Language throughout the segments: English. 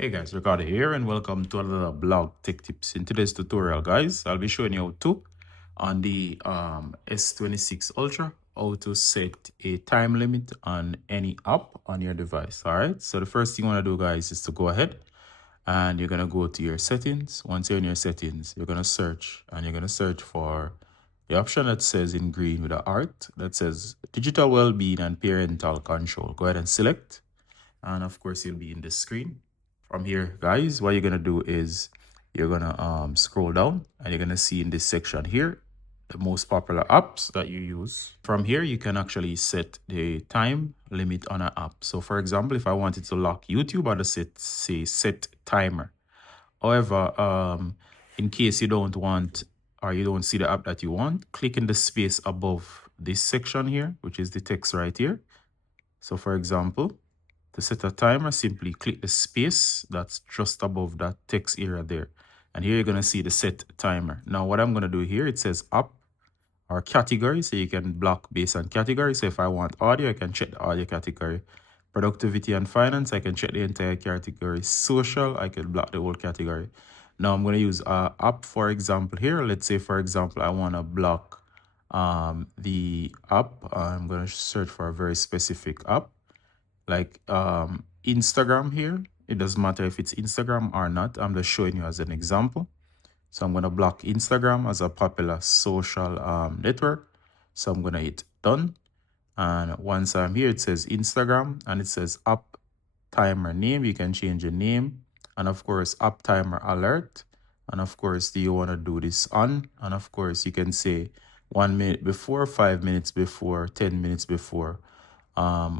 Hey guys, Ricardo here and welcome to another blog tech tips. In today's tutorial, guys, I'll be showing you how to on the S26 Ultra how to set a time limit on any app on your device. All right, so the first thing you want to do, guys, is to go ahead and you're going to go to your settings. Once you're in your settings, you're going to search and you're going to search for the option that says in green with the art that says digital well-being and parental control. Go ahead and select, and of course you'll be in the screen. From here, guys, what you're gonna do is you're gonna scroll down and you're gonna see in this section here the most popular apps that you use. From here, you can actually set the time limit on an app. So for example, if I wanted to lock YouTube, I'd say set timer. However, in case you don't want or you don't see the app that you want, click in the space above this section here, which is the text right here. So for example, to set a timer, simply click the space that's just above that text area there. And here you're going to see the set timer. Now what I'm going to do here, it says app or category. So you can block based on category. So if I want audio, I can check the audio category. Productivity and finance, I can check the entire category. Social, I can block the whole category. Now I'm going to use app, for example, here. Let's say, for example, I want to block the app. I'm going to search for a very specific app like Instagram here. It doesn't matter if it's Instagram or not. I'm just showing you as an example. So I'm going to block Instagram as a popular social network. So I'm going to hit done. And once I'm here, it says Instagram and it says app timer name. You can change the name. And of course, app timer alert. And of course, do you want to do this on? And of course, you can say 1 minute before, 5 minutes before, 10 minutes before.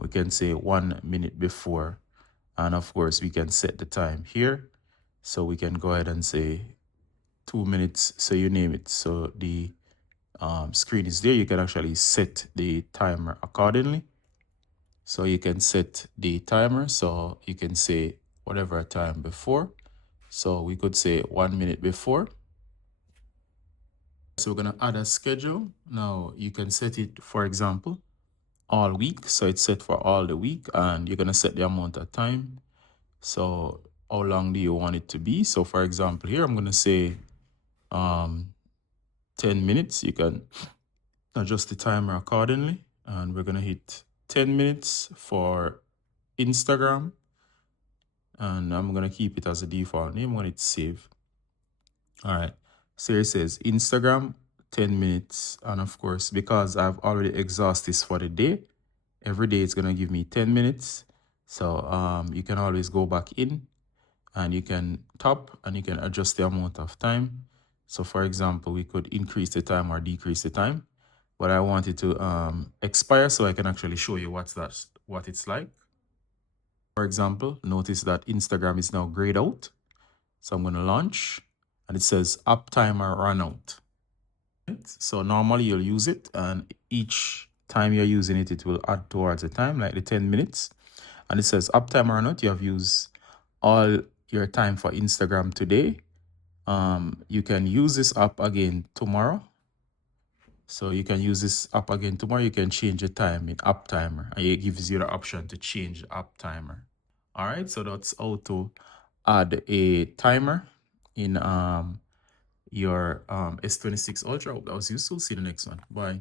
We can say 1 minute before. And of course, we can set the time here. So we can go ahead and say 2 minutes. So you name it. So the screen is there. You can actually set the timer accordingly. So you can set the timer. So you can say whatever time before. So we could say 1 minute before. So we're going to add a schedule. Now you can set it, for example, all week. So it's set for all the week and you're going to set the amount of time. So how long do you want it to be? So for example, here I'm going to say 10 minutes. You can adjust the timer accordingly. And we're going to hit 10 minutes for Instagram. And I'm going to keep it as a default name. I'm going to hit save. All right. So it says Instagram, 10 minutes. And of course, because I've already exhausted this for the day, every day it's going to give me 10 minutes. So you can always go back in and you can top and you can adjust the amount of time. So for example, we could increase the time or decrease the time, but I want it to expire so I can actually show you what it's like. For example, notice that Instagram is now grayed out. So I'm going to launch and it says app timer run out. So normally you'll use it and each time you're using it, it will add towards the time, like the 10 minutes. And it says app timer run out. You have used all your time for Instagram today. You can use this app again tomorrow. So you can use this app again tomorrow. You can change the time in app timer and it gives you the option to change the app timer. All right, so that's how to add a timer in your S26 Ultra. Hope that was useful. See you in the next one. Bye.